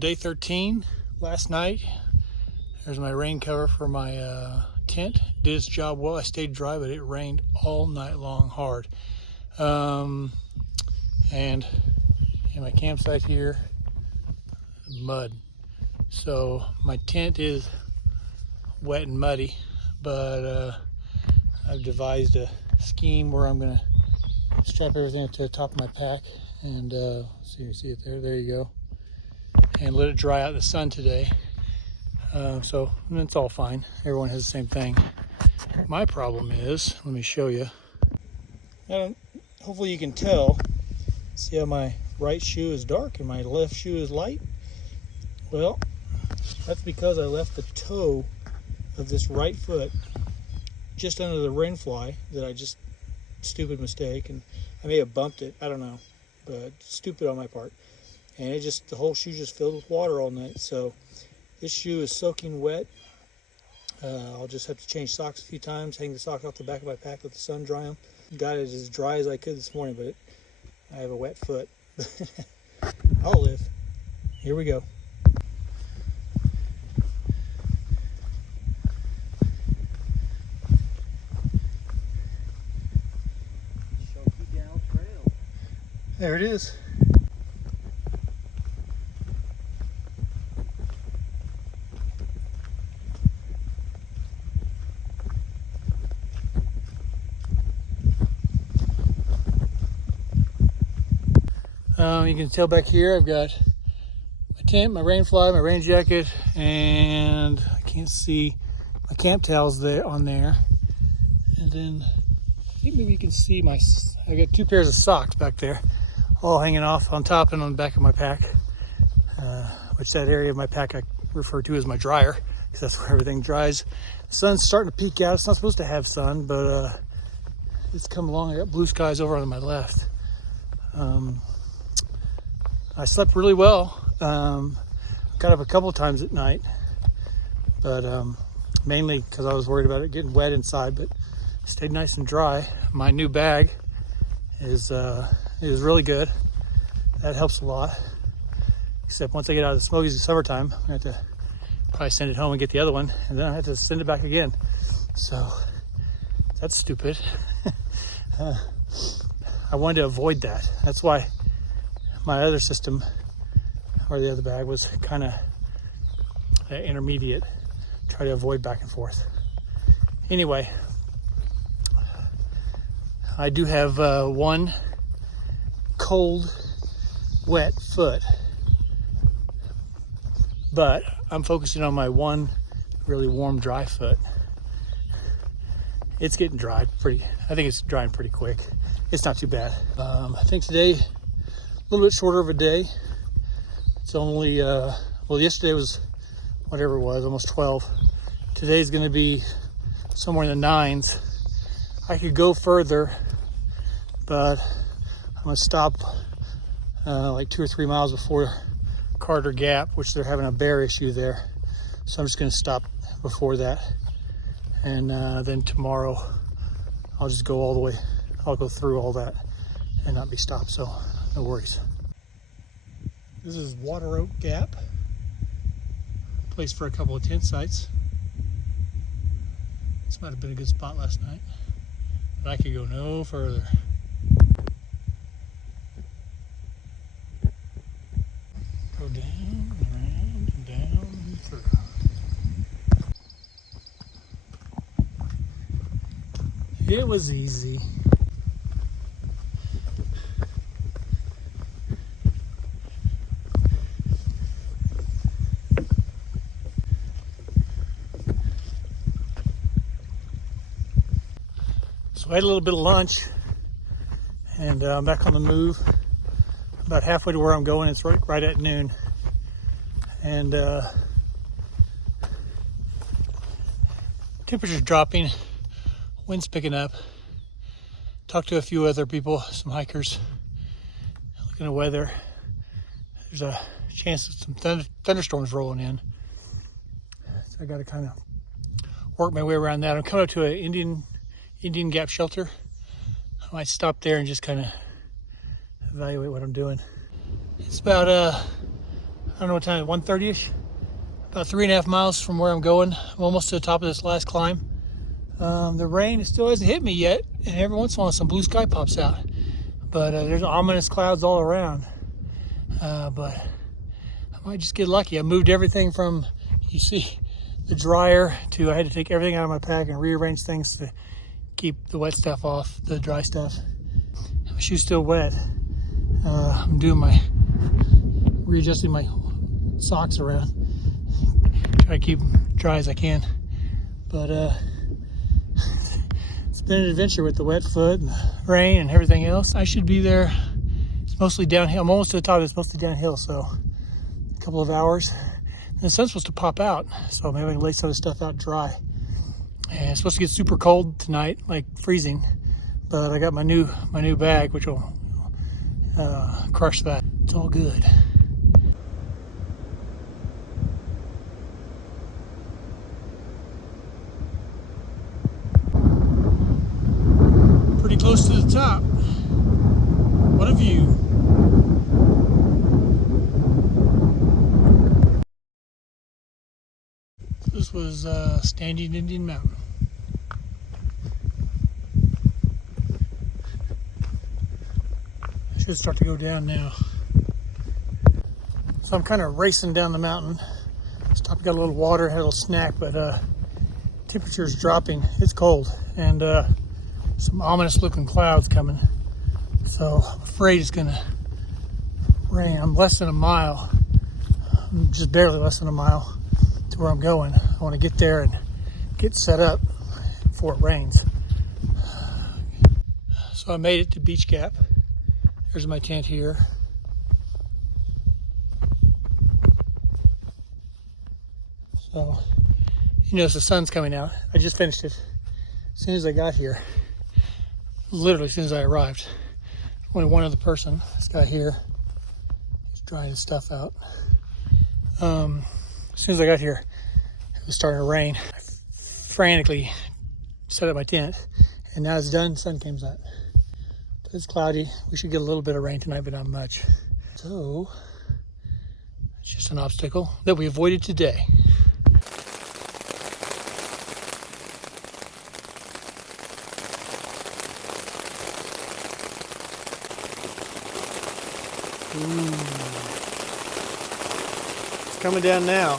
Day 13, last night. There's my rain cover for my tent. Did its job well. I stayed dry, but it rained all night long hard. And in my campsite here, mud. So my tent is wet and muddy, but I've devised a scheme where I'm gonna strap everything up to the top of my pack and so you see it there you go, and let it dry out in the sun today. So it's all fine. Everyone has the same thing. My problem is, let me show you. Hopefully you can tell. See how my right shoe is dark and my left shoe is light? Well, that's because I left the toe of this right foot just under the rain fly. That I just, stupid mistake, and I may have bumped it, I don't know, but stupid on my part. And it just, the whole shoe just filled with water all night. So this shoe is soaking wet. I'll just have to change socks a few times, hang the sock off the back of my pack, let the sun dry them. Got it as dry as I could this morning, but I have a wet foot. I'll live. Here we go. There it is. You can tell back here I've got my tent, my rain fly, my rain jacket, and I can't see my camp towels there on there. And then I think maybe you can see I got 2 pairs of socks back there, all hanging off on top and on the back of my pack, which that area of my pack I refer to as my dryer, because that's where everything dries. The sun's starting to peek out. It's not supposed to have sun, but it's come along. I got blue skies over on my left. I slept really well. Got up a couple times at night, but mainly because I was worried about it getting wet inside, but stayed nice and dry. My new bag is really good. That helps a lot. Except once I get out of the Smokies in summertime, I have to probably send it home and get the other one, and then I have to send it back again. So that's stupid. I wanted to avoid that. That's why my other system, or the other bag, was kind of intermediate. Try to avoid back and forth. Anyway, I do have one cold, wet foot, but I'm focusing on my one really warm, dry foot. It's getting dried I think it's drying pretty quick. It's not too bad. I think today, a little bit shorter of a day. It's only, well, yesterday was whatever it was, almost 12. Today's gonna be somewhere in the 9s. I could go further, but I'm gonna stop like 2 or 3 miles before Carter Gap, which they're having a bear issue there. So I'm just gonna stop before that. And then tomorrow I'll just go all the way. I'll go through all that and not be stopped, so no worries. This is Water Oak Gap, place for a couple of tent sites. This might have been a good spot last night, but I could go no further. Go down, around, and down, and through. It was easy. So I had a little bit of lunch, and I'm back on the move. About halfway to where I'm going. It's right at noon, and temperature's dropping, wind's picking up. Talked to a few other people, some hikers. Looking at the weather, there's a chance of some thunderstorms rolling in. So I got to kind of work my way around that. I'm coming up to an Indian Gap shelter. I might stop there and just kind of evaluate what I'm doing. It's about don't know what time, 1:30ish. About 3.5 miles from where I'm going. I'm almost to the top of this last climb. The rain still hasn't hit me yet, and every once in a while some blue sky pops out. But there's ominous clouds all around. But I might just get lucky. I moved everything from, you see, the dryer to I had to take everything out of my pack and rearrange things to keep the wet stuff off, the dry stuff. My shoe's still wet. I'm doing readjusting my socks around. Try to keep dry as I can. But it's been an adventure with the wet foot and the rain and everything else. I should be there. It's mostly downhill. I'm almost to the top. It's mostly downhill, so a couple of hours. And the sun's supposed to pop out, so maybe I can lay some of the stuff out dry. And it's supposed to get super cold tonight, like freezing. But I got my new bag, which will crush that. It's all good. Pretty close to the top. What a view. This was Standing Indian Mountain. I should start to go down now. So I'm kind of racing down the mountain. Stopped, got a little water, had a little snack, but temperature's dropping. It's cold, and some ominous looking clouds coming. So I'm afraid it's gonna rain. I'm less than a mile. I'm just barely less than a mile to where I'm going. I want to get there and get set up before it rains. So I made it to Beech Gap. There's my tent here. So you notice the sun's coming out. I just finished it as soon as I got here. Literally as soon as I arrived. Only one other person, this guy here, he's drying his stuff out. As soon as I got here, it was starting to rain. I frantically set up my tent, and now it's done, the sun comes out. It's cloudy. We should get a little bit of rain tonight, but not much. So, it's just an obstacle that we avoided today. Ooh. It's coming down now.